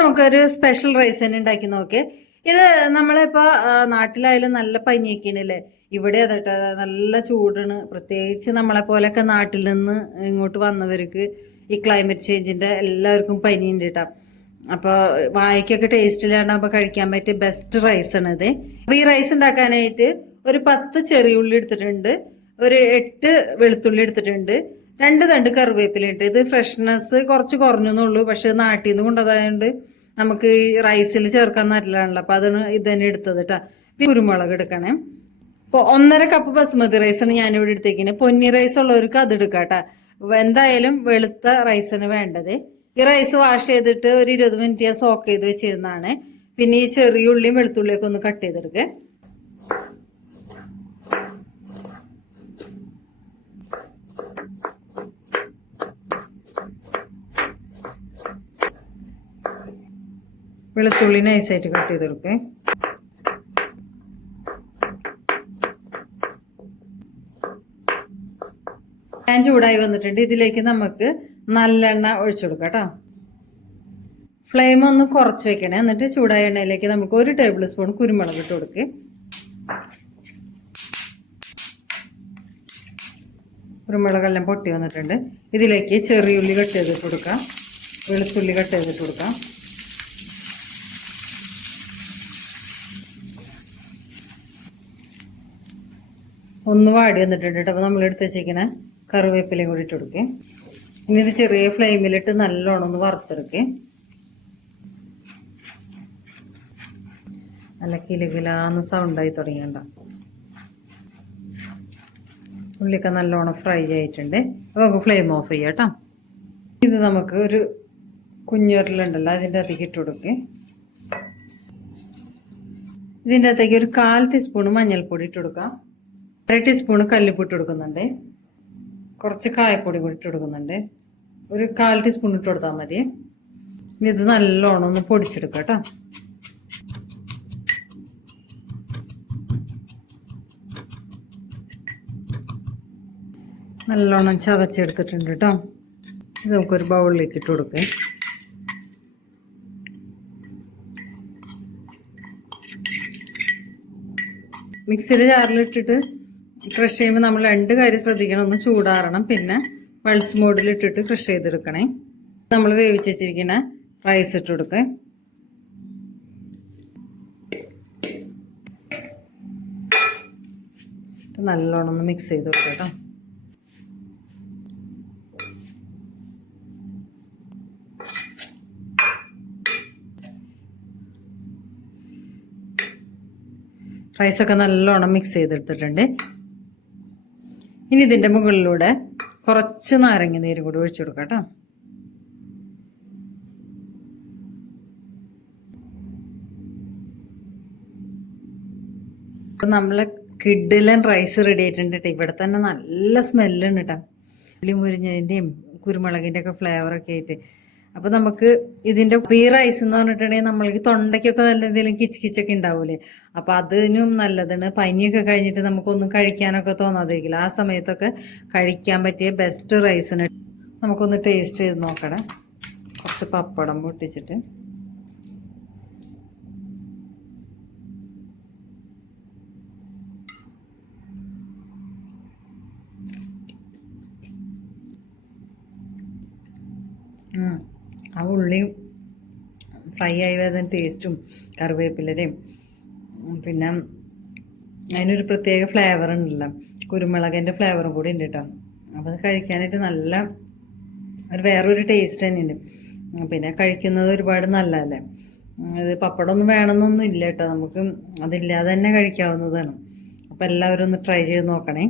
നമുക്കൊരു special rice തന്നെ ഉണ്ടാക്കി നോക്കേ. ഇത് നമ്മളിപ്പോ നാട്ടിലായാലും നല്ല പനിയൊക്കെയാണല്ലേ. ഇവിടെ അതട്ടെ നല്ല ചൂടാണ്. പ്രത്യേകിച്ച് നമ്മളെ പോലെയൊക്കെ നാട്ടിൽ നിന്ന് ഇങ്ങോട്ട് വന്നവർക്ക് ഈ ക്ലൈമറ്റ് ചേഞ്ചിന്റെ എല്ലാവർക്കും പനിയുണ്ട് കേട്ടോ. അപ്പൊ വായിക്കൊക്കെ ടേസ്റ്റ് ഇല്ലാണ്ടാകുമ്പോ കഴിക്കാൻ പറ്റിയ ബെസ്റ്റ് റൈസ് ആണ് ഇത്. അപ്പൊ ഈ റൈസ് ഉണ്ടാക്കാനായിട്ട് ഒരു 10 ചെറിയുള്ളി എടുത്തിട്ടുണ്ട്, ഒരു 8 വെളുത്തുള്ളി എടുത്തിട്ടുണ്ട്, 2 തണ്ട് കറിവേപ്പില ഇട്ട്. ഇത് ഫ്രഷ്നെസ് കുറച്ച് കുറഞ്ഞെന്നുള്ളൂ, പക്ഷെ നാട്ടിൽ നിന്ന് കൊണ്ടുപോയതുകൊണ്ട് നമുക്ക് ഈ റൈസിൽ ചേർക്കാൻ നല്ലതാണല്ലോ. അപ്പൊ അതാണ് ഇത് തന്നെ എടുത്തത് കേട്ടാ. കുരുമുളക് എടുക്കണേ. ഇപ്പൊ 1.5 കപ്പ് ബസ്മതി റൈസാണ് ഞാനിവിടെ എടുത്തേക്കുന്നത്. പൊന്നി റൈസ് ഉള്ളവർക്ക് അത് എടുക്കാം കേട്ടാ. എന്തായാലും വെളുത്ത റൈസാണ് വേണ്ടത്. ഈ റൈസ് വാഷ് ചെയ്തിട്ട് ഒരു 20 മിനിറ്റ് ഞാൻ സോക്ക് ചെയ്ത് വെച്ചിരുന്നതാണ്. പിന്നെ ഈ ചെറിയ ഉള്ളിയും വെളുത്തുള്ളിയൊക്കെ ഒന്ന് കട്ട് ചെയ്തെടുക്കേ. വെളുത്തുള്ളി നൈസായിട്ട് കട്ട് ചെയ്തെടുക്കേ. പാൻ ചൂടായി വന്നിട്ടുണ്ട്. ഇതിലേക്ക് നമുക്ക് നല്ലെണ്ണ ഒഴിച്ചു കൊടുക്കാം കേട്ടോ. ഫ്ലെയിം ഒന്ന് കുറച്ച് വെക്കണേ. എന്നിട്ട് ചൂടായ എണ്ണയിലേക്ക് നമുക്ക് 1 ടേബിൾ സ്പൂൺ കുരുമുളക് ഇട്ട് കൊടുക്കുക. കുരുമുളകെല്ലാം പൊട്ടി വന്നിട്ടുണ്ട്. ഇതിലേക്ക് ചെറിയുള്ളി കട്ട് ചെയ്തിട്ട് കൊടുക്കാം, വെളുത്തുള്ളി കട്ട് ചെയ്തിട്ട് കൊടുക്കാം. ഒന്ന് വാടി വന്നിട്ടുണ്ട് കേട്ടോ. അപ്പോൾ നമ്മൾ എടുത്ത് വെച്ചിരിക്കണ കറിവേപ്പിലയും കൂടി ഇട്ട് കൊടുക്കുക. ഇനി ഇത് ചെറിയ ഫ്ലെയിമിലിട്ട് നല്ലോണം ഒന്ന് വറുത്തെടുക്കുക. നല്ല കിലുകിലാന്ന് സൗണ്ടായി തുടങ്ങിയണ്ട. ഉള്ളിയൊക്കെ നല്ലോണം ഫ്രൈ ആയിട്ടുണ്ട്. അപ്പോൾ നമുക്ക് ഫ്ലെയിം ഓഫ് ചെയ്യാം കേട്ടോ. ഇത് നമുക്ക് ഒരു കുഞ്ഞുരുളുണ്ടല്ലോ അതിൻ്റെ അകത്തേക്ക് ഇട്ട് കൊടുക്കുക. ഇതിൻ്റെ അകത്തേക്ക് ഒരു 1/4 ടീസ്പൂൺ മഞ്ഞൾപ്പൊടി ഇട്ട് കൊടുക്കാം, 1 ടീസ്പൂൺ കല്ലുപ്പ് ഇട്ട് കൊടുക്കുന്നുണ്ട്, കുറച്ച് കായപ്പൊടി കൂടി ഇട്ട് കൊടുക്കുന്നുണ്ട്, ഒരു 1/4 ടീസ്പൂൺ ഇട്ട് കൊടുത്താൽ മതി. ഇനി ഇത് നല്ലോണം ഒന്ന് പൊടിച്ചെടുക്കാം കേട്ടോ. നല്ലോണം ചതച്ചെടുത്തിട്ടുണ്ട് കേട്ടോ. ഇത് നമുക്കൊരു ബൗളിലേക്ക് ഇട്ട് കൊടുക്കാം. മിക്സിയുടെ ജാറിലിട്ടിട്ട് ക്രഷ് ചെയ്യുമ്പോൾ നമ്മൾ 2 കാര്യം ശ്രദ്ധിക്കണം. ഒന്ന് ചൂടാറണം, പിന്നെ പൾസ് മോഡിലിട്ടിട്ട് ക്രഷ് ചെയ്തെടുക്കണേ. നമ്മൾ വേവിച്ച് വെച്ചിരിക്കുന്ന റൈസ് ഇട്ട് കൊടുക്കുക. നല്ലോണം ഒന്ന് മിക്സ് ചെയ്ത് കൊടുക്കുക കേട്ടോ. റൈസൊക്കെ നല്ലോണം മിക്സ് ചെയ്തെടുത്തിട്ടുണ്ട്. ഇനി ഇതിൻ്റെ മുകളിലൂടെ കുറച്ച് നാരങ്ങ നീരും കൂടി ഒഴിച്ചു കൊടുക്കാം കേട്ടോ. അപ്പം നമ്മളെ കിഡിലൻ റൈസ് റെഡി ആയിട്ടുണ്ട് കേട്ടോ. ഇവിടെ തന്നെ നല്ല സ്മെല്ലുണ്ട് കേട്ടോ. ഉള്ളി മുരിഞ്ഞതിൻ്റെയും കുരുമുളകിൻ്റെ ഒക്കെ ഫ്ലേവറൊക്കെ ആയിട്ട്. അപ്പോൾ നമുക്ക് ഇതിൻ്റെ ഈ റൈസ് എന്ന് പറഞ്ഞിട്ടുണ്ടെങ്കിൽ നമ്മൾക്ക് തൊണ്ടയ്ക്കൊക്കെ നല്ല എന്തെങ്കിലും കിച്ചൊക്കെ ഉണ്ടാവൂലേ, അപ്പോൾ അതിനും നല്ലതാണ്. പനിയൊക്കെ കഴിഞ്ഞിട്ട് നമുക്കൊന്നും കഴിക്കാനൊക്കെ തോന്നാതിരിക്കില്ല. ആ സമയത്തൊക്കെ കഴിക്കാൻ പറ്റിയ ബെസ്റ്റ് റൈസിന് നമുക്കൊന്ന് ടേസ്റ്റ് ചെയ്ത് നോക്കണം. കുറച്ച് പപ്പടം പൊട്ടിച്ചിട്ട് ആ ഉള്ളിയും ഫ്രൈ ആയി വരുന്ന ടേസ്റ്റും കറിവേപ്പിലയും പിന്നെ അതിനൊരു പ്രത്യേക ഫ്ലേവർ ഉണ്ടല്ലോ, കുരുമുളകിൻ്റെ ഫ്ലേവറും കൂടി ഉണ്ട് കേട്ടോ. അപ്പോൾ അത് കഴിക്കാനായിട്ട് നല്ല വേറൊരു ടേസ്റ്റ് തന്നെയുണ്ട്. പിന്നെ കഴിക്കുന്നത് ഒരുപാട് നല്ലതല്ലേ. ഇത് പപ്പടമൊന്നും വേണമെന്നൊന്നും ഇല്ല കേട്ടോ. നമുക്ക് അതില്ലാതെ തന്നെ കഴിക്കാവുന്നതാണ്. അപ്പോൾ എല്ലാവരും ഒന്ന് ട്രൈ ചെയ്ത് നോക്കണേ.